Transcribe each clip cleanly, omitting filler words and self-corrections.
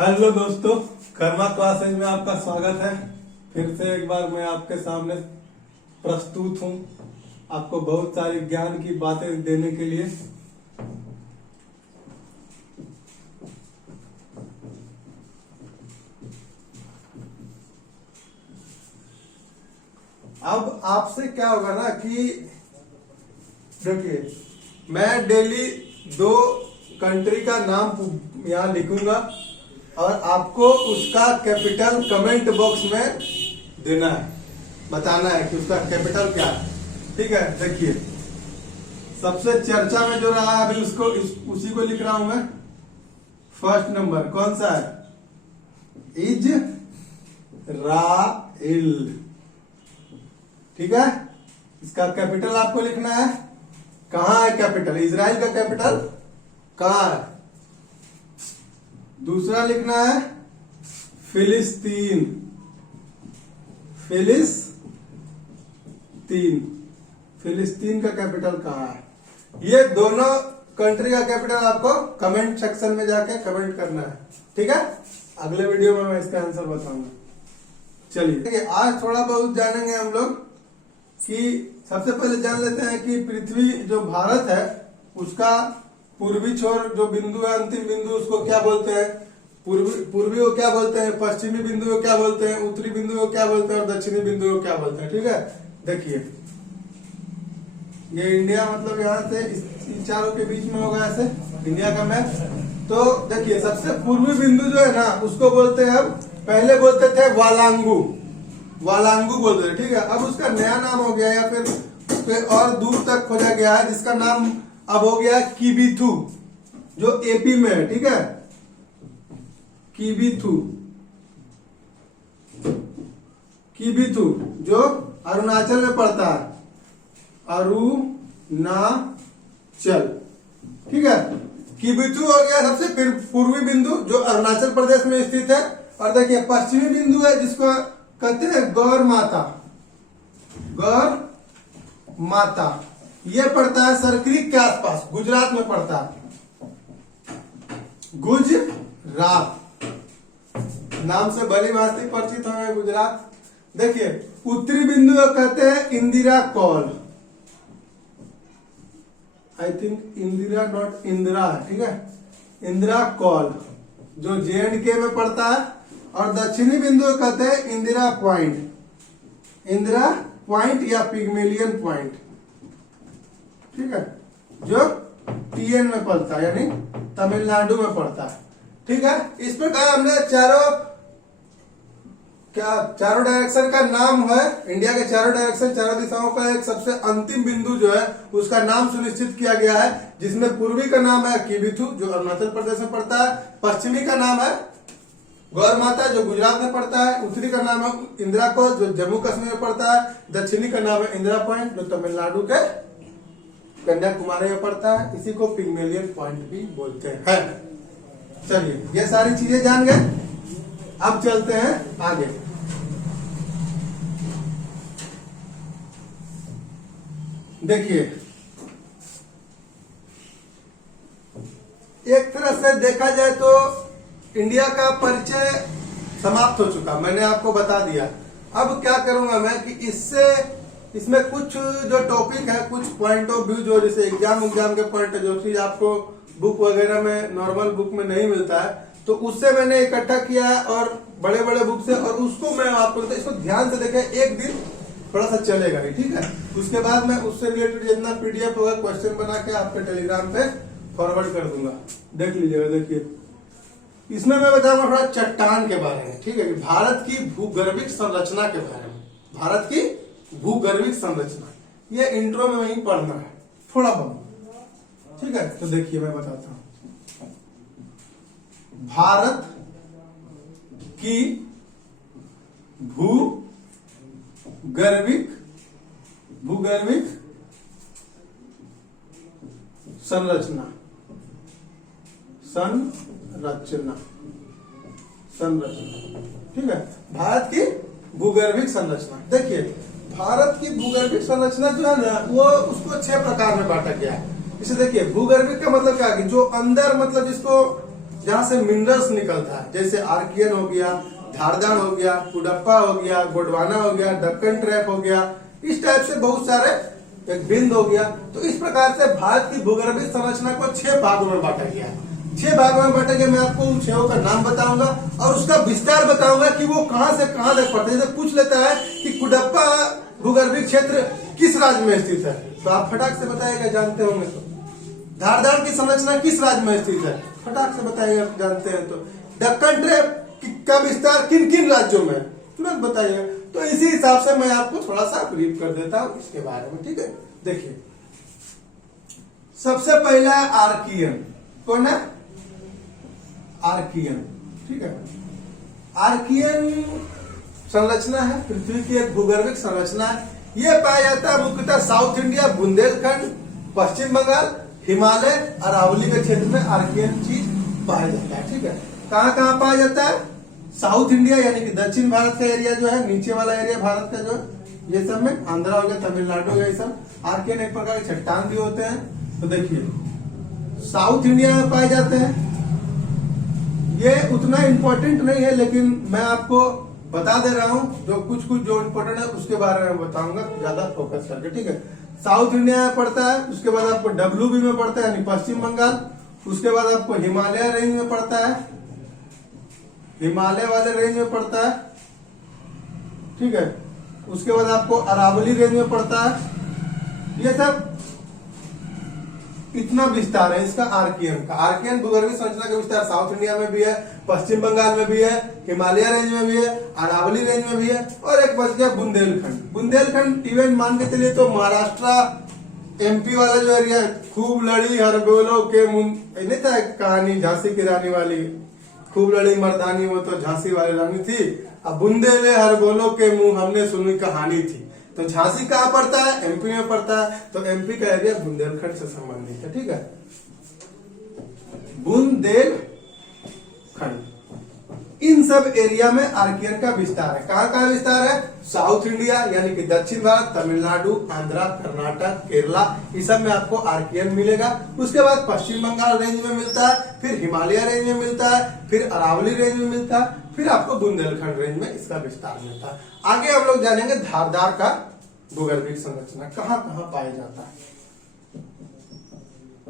Hello दोस्तों, Karma classes में आपका स्वागत है। फिर से एक बार मैं आपके सामने प्रस्तुत हूँ आपको बहुत सारी ज्ञान की बातें देने के लिए। अब आपसे क्या होगा ना कि देखिए, मैं डेली 2 कंट्री का नाम यहाँ लिखूंगा और आपको उसका कैपिटल कमेंट बॉक्स में देना है, बताना है कि उसका कैपिटल क्या है। ठीक है, देखिए सबसे चर्चा में जो रहा अभी उसी को लिख रहा हूं मैं। फर्स्ट नंबर कौन सा है? इजराइल। ठीक है, इसका कैपिटल आपको लिखना है। कहां है कैपिटल? इजराइल का कैपिटल कहां है? दूसरा लिखना है फिलिस्तीन। फिलिस्तीन का कैपिटल कहां है? ये दोनों कंट्री का कैपिटल आपको कमेंट सेक्शन में जाके कमेंट करना है। ठीक है, अगले वीडियो में मैं इसका आंसर बताऊंगा। चलिए, ठीक है, आज थोड़ा बहुत जानेंगे हम लोग कि सबसे पहले जान लेते हैं कि पृथ्वी जो भारत है उसका पूर्वी छोर जो बिंदु है, अंतिम बिंदु, उसको क्या बोलते हैं? पूर्वी को क्या बोलते हैं? पश्चिमी बिंदु को क्या बोलते हैं? उत्तरी बिंदु को क्या बोलते हैं? और दक्षिणी बिंदु को क्या बोलते हैं? ठीक है, देखिए ये इंडिया, मतलब यहाँ से इन चारों के बीच में होगा ऐसे इंडिया का मैप। तो देखिए सबसे पूर्वी बिंदु जो है ना उसको बोलते हैं, हम पहले बोलते थे वालांगू बोलते थे। ठीक है, अब उसका नया नाम हो गया या फिर और दूर तक खोजा गया है, जिसका नाम अब हो गया किबिथु, जो एपी में है। ठीक है, किबिथु जो अरुणाचल में पड़ता है, अरुणाचल। ठीक है, किबिथु हो गया सबसे फिर पूर्वी बिंदु जो अरुणाचल प्रदेश में स्थित है। और देखिए पश्चिमी बिंदु है जिसको कहते हैं गौर माता, ये पड़ता है सरक्रीक के आसपास, गुजरात में पड़ता है। गुजरात नाम से भली भांति परिचित होंगे गुजरात। देखिए उत्तरी बिंदु को कहते हैं Indira Kaul. I think Indira not Indira है। ठीक है, इंदिरा कौल जो JNK में पड़ता है। और दक्षिणी बिंदु को कहते हैं इंदिरा पॉइंट या पिग्मेलियन पॉइंट। ठीक है, जो TN में पड़ता है, यानी तमिलनाडु में पड़ता है। ठीक है, इस प्रकार हमने चारों डायरेक्शन का नाम है, इंडिया के चारों डायरेक्शन, चारों दिशाओं का एक सबसे अंतिम बिंदु जो है उसका नाम सुनिश्चित किया गया है, जिसमें पूर्वी का नाम है किबिथु जो अरुणाचल प्रदेश में पड़ता है, पश्चिमी का नाम है गौर माता जो गुजरात में पड़ता है, उत्तरी का नाम है इंदिरा कौल जो जम्मू कश्मीर में पड़ता है, दक्षिणी का नाम है इंदिरा पॉइंट जो तमिलनाडु के कन्याकुमारी में पड़ता है। इसी को पिग्मेलियन पॉइंट भी बोलते हैं। चलिए, ये सारी चीजें जान गए, अब चलते हैं आगे। देखिए एक तरह से देखा जाए तो इंडिया का परिचय समाप्त हो चुका, मैंने आपको बता दिया। अब क्या करूंगा मैं कि इसमें कुछ जो टॉपिक है, कुछ पॉइंट ऑफ व्यू जो जैसे एग्जाम के पॉइंट है, जो चीज आपको बुक वगैरह में, नॉर्मल बुक में नहीं मिलता है, तो उससे मैंने इकट्ठा किया है और बड़े बुक से, और उसको मैं आपको इसको ध्यान से देखें, एक दिन थोड़ा सा चलेगा ही। ठीक है, उसके बाद मैं उससे रिलेटेड जितना PDF होगा क्वेश्चन बना के आपके टेलीग्राम पे फॉरवर्ड कर दूंगा, देख लीजिएगा। देखिए इसमें मैं बताऊंगा थोड़ा चट्टान के बारे में। ठीक है, कि भारत की भूगर्भिक संरचना के बारे में, भारत की भूगर्भिक संरचना, ये इंट्रो में वहीं पढ़ना है थोड़ा बहुत। ठीक है, तो देखिए मैं बताता हूं। भारत की भूगर्भिक संरचना। ठीक है, भारत की भूगर्भिक संरचना। देखिए भारत की भूगर्भिक संरचना जो है ना, वो उसको 6 प्रकार में बांटा गया है। इसे देखिए, भूगर्भिक का मतलब क्या है कि जो अंदर, मतलब जिसको जहां से मिनरल्स निकलता है, जैसे आर्कियन हो गया, धारदार हो गया, कुडप्पा हो गया, गोंडवाना हो गया, दक्कन ट्रैप हो गया, इस टाइप से बहुत सारे, एक बिंद हो गया। तो इस प्रकार से भारत की भूगर्भीय संरचना को 6 भागों में बांटा गया है। 6 भागों में बांटा गया। मैं आपको उन 6 का नाम बताऊंगा और उसका विस्तार बताऊंगा कि वो कहां से कहां तक पड़ता है। जैसे पूछ लेता है कि कुडप्पा भूगर्भीय क्षेत्र किस राज्य में स्थित है, तो आप फटाक से बताइएगा, जानते होंगे तो। धारदार की संरचना किस राज्य में स्थित है, फटाक से बताइएगा, जानते हैं तो। दक्कन ट्रैप का विस्तार किन किन राज्यों में, तुरंत बताइए। तो इसी हिसाब से मैं आपको थोड़ा सा ब्रीफ कर देता हूं इसके बारे में, ठीक है। देखिए, सबसे पहला है आर्कियन। कौन है? आर्कियन, ठीक है। आर्कियन संरचना है, पृथ्वी की एक भूगर्भिक संरचना है। यह पाया जाता है मुख्यतः साउथ इंडिया, बुंदेलखंड, पश्चिम बंगाल, हिमालय, अरावली के क्षेत्र में आर्कियन चीज पाया जाता है, ठीक है। कहां कहां पाया जाता है? साउथ इंडिया यानी कि दक्षिण भारत का एरिया जो है, नीचे वाला एरिया भारत का जो है, ये सब में, आंध्रा हो गया, तमिलनाडु हो गया, ये सब आर्कियन एक प्रकार के चट्टान भी होते हैं। तो देखिए, साउथ इंडिया में पाए जाते हैं। ये उतना इंपॉर्टेंट नहीं है, लेकिन मैं आपको बता दे रहा हूं, जो कुछ कुछ जो इंपॉर्टेंट है उसके बारे में बताऊंगा ज्यादा फोकस करके, ठीक है। साउथ इंडिया में पड़ता है, उसके बाद आपको WB में पड़ता है यानी पश्चिम बंगाल, उसके बाद आपको हिमालय रेंज में पड़ता है, हिमालय वाले रेंज में पड़ता है, ठीक है। उसके बाद आपको अरावली रेंज में पड़ता है। ये सब इतना विस्तार है इसका आर्कियन का। आर्कियन भूगर्भीय संरचना का विस्तार साउथ इंडिया में भी है, पश्चिम बंगाल में भी है, हिमालय रेंज में भी है, अरावली रेंज में भी है, और एक बच गया बुंदेलखंड। बुंदेलखंड इवेंट मान के चलिए तो महाराष्ट्र MP वाला जो एरिया, खूब लड़ी हरगोलों के मुंह, नहीं था एक कहानी झांसी की रानी वाली, खूब लड़ी मर्दानी वो तो झांसी वाली रानी थी, अब बुंदेले हरगोलों के मुंह हमने सुनी कहानी थी। तो झांसी कहाँ पड़ता है? MP में पड़ता है। तो MP का एरिया बुंदेलखंड से संबंधित है, ठीक है। बुंदेलखंड, इन सब एरिया में आर्कियन का विस्तार है। कहाँ कहाँ विस्तार है? साउथ इंडिया यानी कि दक्षिण भारत, तमिलनाडु, आंध्रा, कर्नाटक, केरला, इस सब में आपको आर्कियन मिलेगा। उसके बाद पश्चिम बंगाल रेंज में मिलता है, फिर हिमालय रेंज में मिलता है, फिर अरावली रेंज में मिलता है, फिर आपको बुंदेलखंड रेंज में इसका विस्तार मिलता है। आगे हम लोग जानेंगे धारदार का भूगर्भिक संरचना कहाँ कहाँ पाया जाता है।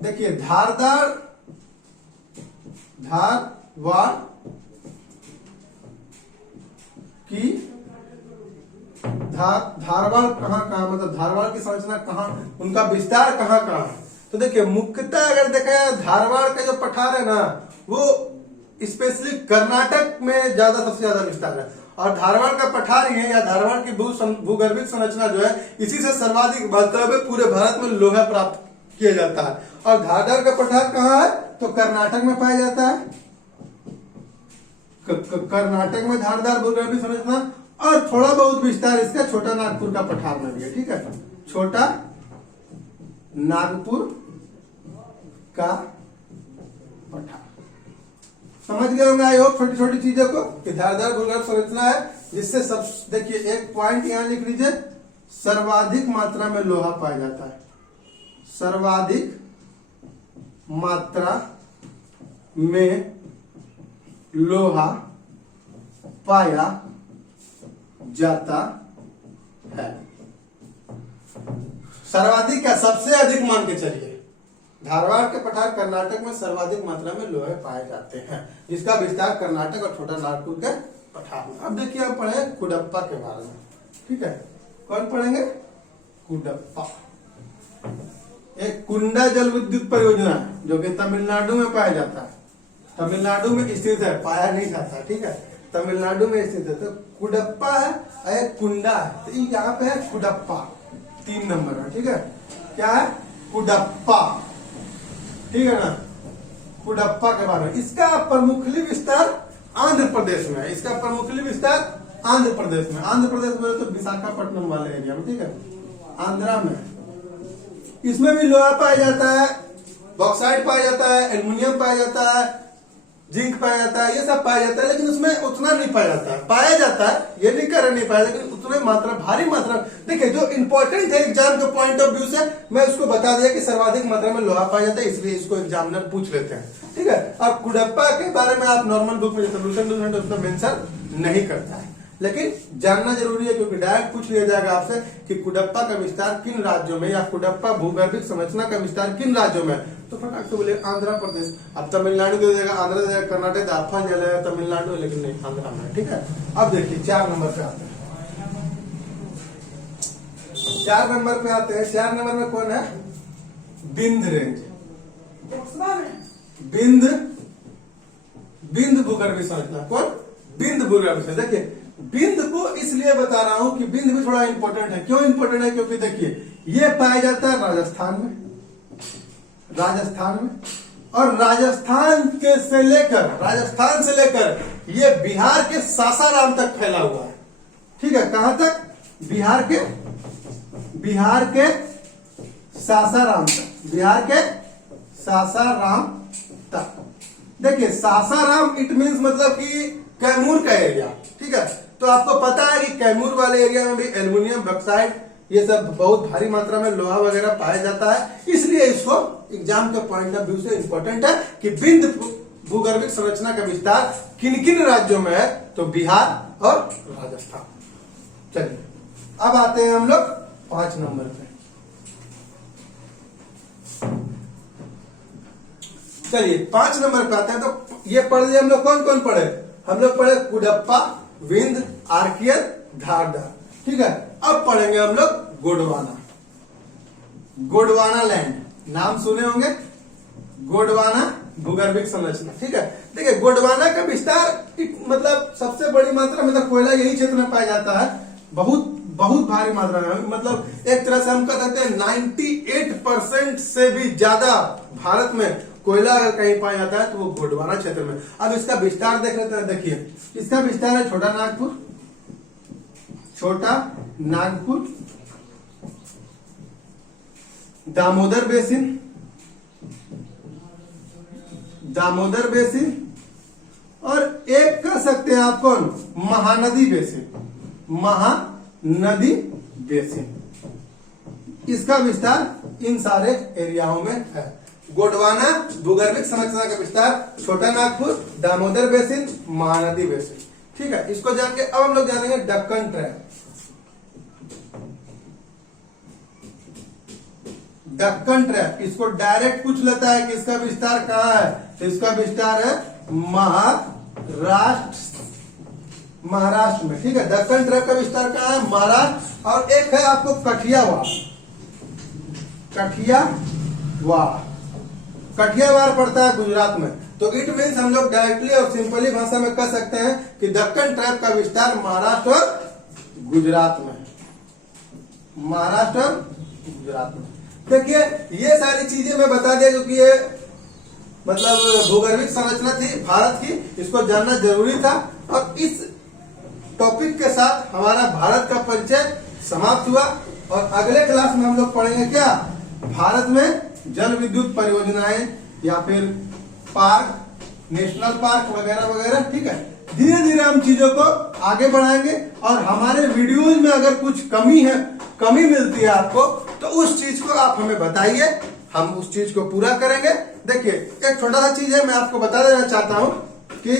देखिए, धारदार, धारवाड़ की धारवाड़ कहाँ कहाँ, मतलब धारवाड़ की संरचना कहाँ, उनका विस्तार कहाँ कहाँ है। तो देखिए, मुख्यतः अगर देखा जाए धारवाड़ का जो पठार है ना, वो स्पेशली कर्नाटक में ज्यादा, सबसे ज्यादा विस्तार है। और धारवाड़ का पठार ही है या धारवाड़ की भूगर्भिक संरचना जो है, इसी से सर्वाधिक मात्रा में पूरे भारत में लोहा प्राप्त किया जाता है। और धारदार का पठार कहाँ है? तो कर्नाटक में पाया जाता है। कर्नाटक में धारदार भूगर्भिक संरचना, और थोड़ा बहुत विस्तार इसका छोटा नागपुर का पठार में भी है, ठीक है। छोटा नागपुर का पठार, समझ गए होंगे आई होप छोटी छोटी चीजों को कि धारदार भूगर्भ संरचना है, जिससे सब, देखिए एक पॉइंट यहां लिख लीजिए, सर्वाधिक मात्रा में लोहा पाया जाता है। सर्वाधिक मात्रा में लोहा पाया जाता है। सर्वाधिक का सबसे अधिक मान के चलिए, धारवाड़ के पठार कर्नाटक में सर्वाधिक मात्रा में लोहे पाए जाते हैं, जिसका विस्तार कर्नाटक और छोटा नागपुर के पठार में। अब देखिए, हम पढ़े कुडप्पा के बारे में, ठीक है। कौन पढ़ेंगे? कुडप्पा एक कुंडा जल विद्युत परियोजना है, जो कि तमिलनाडु में पाया जाता है। तमिलनाडु में स्थित है, पाया नहीं जाता, ठीक है, तमिलनाडु में स्थित है। तो कुडप्पा है, एक कुंडा है, तो यहाँ पे है कुडप्पा, 3 नंबर है, ठीक है। क्या है? कुडप्पा, ठीक है ना। कुडप्पा के बारे में, इसका प्रमुखली विस्तार आंध्र प्रदेश में है। इसका प्रमुखली विस्तार आंध्र प्रदेश में, आंध्र प्रदेश में तो विशाखापट्टनम वाले एरिया में, ठीक है, आंध्रा में। इसमें भी लोहा पाया जाता है, बॉक्साइट पाया जाता है, एल्युमिनियम पाया जाता है, जिंक पाया जाता है, ये सब पाया जाता है, लेकिन उसमें उतना नहीं पाया जाता है। पाया जाता है, ये नहीं कर नहीं पाया, लेकिन उतने मात्रा, भारी मात्रा। देखिए जो इंपॉर्टेंट है एग्जाम के पॉइंट ऑफ व्यू से, मैं उसको बता दिया कि सर्वाधिक मात्रा में लोहा पाया जाता है, इसलिए इसको एग्जामिनर पूछ लेते हैं, ठीक है। और कुडप्पा के बारे में आप नॉर्मल बुक में सोल्यूशन उसमें मेंशन नहीं करता है, लेकिन जानना जरूरी है, क्योंकि डायरेक्ट पूछ लिया जाएगा आपसे कि कुडप्पा का विस्तार किन राज्यों में, या कुडप्पा भूगर्भिक संरचना का विस्तार किन राज्यों में, तो फटाक से बोले आंध्र प्रदेश। अब तमिलनाडु दे देगा, आंध्र दे देगा, कर्नाटक दाफा जलेगा तमिलनाडु, लेकिन नहीं, आंध्र में, ठीक है। अब देखिए 4 नंबर पे आते हैं। 4 नंबर पे आते हैं। 4 नंबर में कौन है? बिंद रेंज। बिंद भूगर्भिक संरचना। कौन? बिंद भूगर्भिक संरचना। देखिए बिंद को इसलिए बता रहा हूं कि बिंद भी थोड़ा इंपॉर्टेंट है। क्यों इंपॉर्टेंट है? क्योंकि देखिए ये पाया जाता है राजस्थान में, और राजस्थान से लेकर ये बिहार के सासाराम तक फैला हुआ है, ठीक है। कहां तक? बिहार के सासाराम तक। देखिए सासाराम इट मीन्स मतलब कि कैमूर का एरिया, ठीक है। तो आपको पता है कि कैमूर वाले एरिया में भी एल्युमिनियम, बॉक्साइट, ये सब बहुत भारी मात्रा में लोहा वगैरह पाया जाता है, इसलिए इसको एग्जाम के पॉइंट ऑफ व्यू से इंपॉर्टेंट है कि बिंद भूगर्भिक संरचना का विस्तार किन किन राज्यों में है, तो बिहार और राजस्थान। चलिए अब आते हैं हम लोग 5 नंबर पे। चलिए 5 नंबर पे आते हैं। तो ये पढ़ लिया हम लोग, कौन कौन पढ़े? हम लोग पढ़े कुडप्पा, विंध्य, आर्कियन, धारदार, ठीक है। अब पढ़ेंगे हम लोग गोंडवाना लैंड, नाम सुने होंगे, गोंडवाना भूगर्भिक संरचना, ठीक है। देखिए गोंडवाना का विस्तार मतलब सबसे बड़ी मात्रा में कोयला यही क्षेत्र में पाया जाता है, बहुत भारी मात्रा में, मतलब एक तरह से हम कह सकते हैं 98% से भी ज्यादा भारत में कोयला अगर कहीं पाया जाता है तो वो गोंडवाना क्षेत्र में। अब इसका विस्तार देख लेते हैं। देखिए इसका विस्तार है छोटा नागपुर, दामोदर बेसिन, और एक कर सकते हैं आप कौन? महानदी बेसिन। इसका विस्तार इन सारे एरियाओं में है। गोंडवाना भूगर्भिक संरचना का विस्तार छोटा नागपुर, दामोदर बेसिन, महानदी बेसिन, ठीक है। इसको जान के अब हम लोग जानेंगे दक्कन ट्रैप। दक्कन ट्रैप इसको डायरेक्ट पूछ लेता है कि इसका विस्तार कहां है, तो इसका विस्तार है महाराष्ट्र में, ठीक है। दक्कन ट्रैप का विस्तार कहां है? महाराष्ट्र। और एक है आपको कठियावाड़ पड़ता है गुजरात में। तो इट मीन्स हम लोग डायरेक्टली और सिंपली भाषा में कह सकते हैं कि दक्कन ट्रैप का विस्तार महाराष्ट्र और गुजरात में। देखिए ये सारी चीजें मैं बता दिया क्योंकि ये मतलब भूगर्भिक संरचना थी भारत की, इसको जानना जरूरी था। और इस टॉपिक के साथ हमारा भारत का परिचय समाप्त हुआ। और अगले क्लास में हम लोग पढ़ेंगे क्या? भारत में जल विद्युत परियोजनाएं या फिर पार्क, नेशनल पार्क वगैरह वगैरह, ठीक है। धीरे धीरे हम चीजों को आगे बढ़ाएंगे। और हमारे वीडियोज में अगर कुछ कमी मिलती है आपको, तो उस चीज को आप हमें बताइए, हम उस चीज को पूरा करेंगे। देखिए एक छोटा सा चीज है, मैं आपको बता देना चाहता हूं कि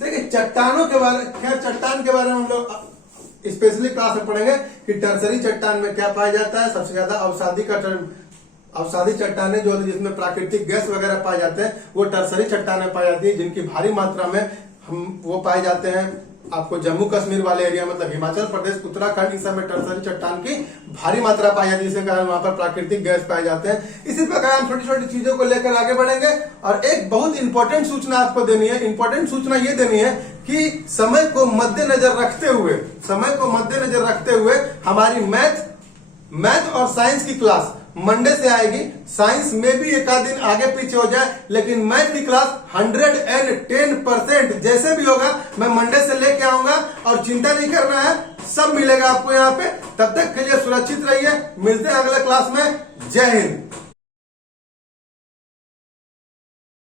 देखिए चट्टानों के बारे, खैर चट्टान के बारे में हम लोग स्पेशली क्लास में पढ़ेंगे कि टर्सरी चट्टान में क्या पाया जाता है। सबसे ज्यादा अवसादी चट्टानें जो जिसमें प्राकृतिक गैस वगैरह पाए जाते हैं, वो टर्सरी चट्टानें पाई जाती है, जिनकी भारी मात्रा में हम वो पाए जाते हैं आपको जम्मू कश्मीर वाले एरिया, मतलब हिमाचल प्रदेश, उत्तराखंड, इस समय टर्सरी चट्टान की भारी मात्रा पाई जाती है, जिसके कारण वहां पर प्राकृतिक गैस पाए जाते हैं। इसी प्रकार हम छोटी छोटी चीजों को लेकर आगे बढ़ेंगे। और एक बहुत इंपॉर्टेंट सूचना आपको देनी है, इंपॉर्टेंट सूचना ये देनी है कि समय को मद्देनजर रखते हुए हमारी मैथ और साइंस की क्लास मंडे से आएगी। साइंस में भी एक आध दिन आगे पीछे हो जाए, लेकिन मैथ की क्लास 110% जैसे भी होगा मैं मंडे से लेके आऊंगा। और चिंता नहीं करना है, सब मिलेगा आपको यहाँ पे। तब तक के लिए सुरक्षित रहिए, मिलते हैं अगले क्लास में। जय हिंद।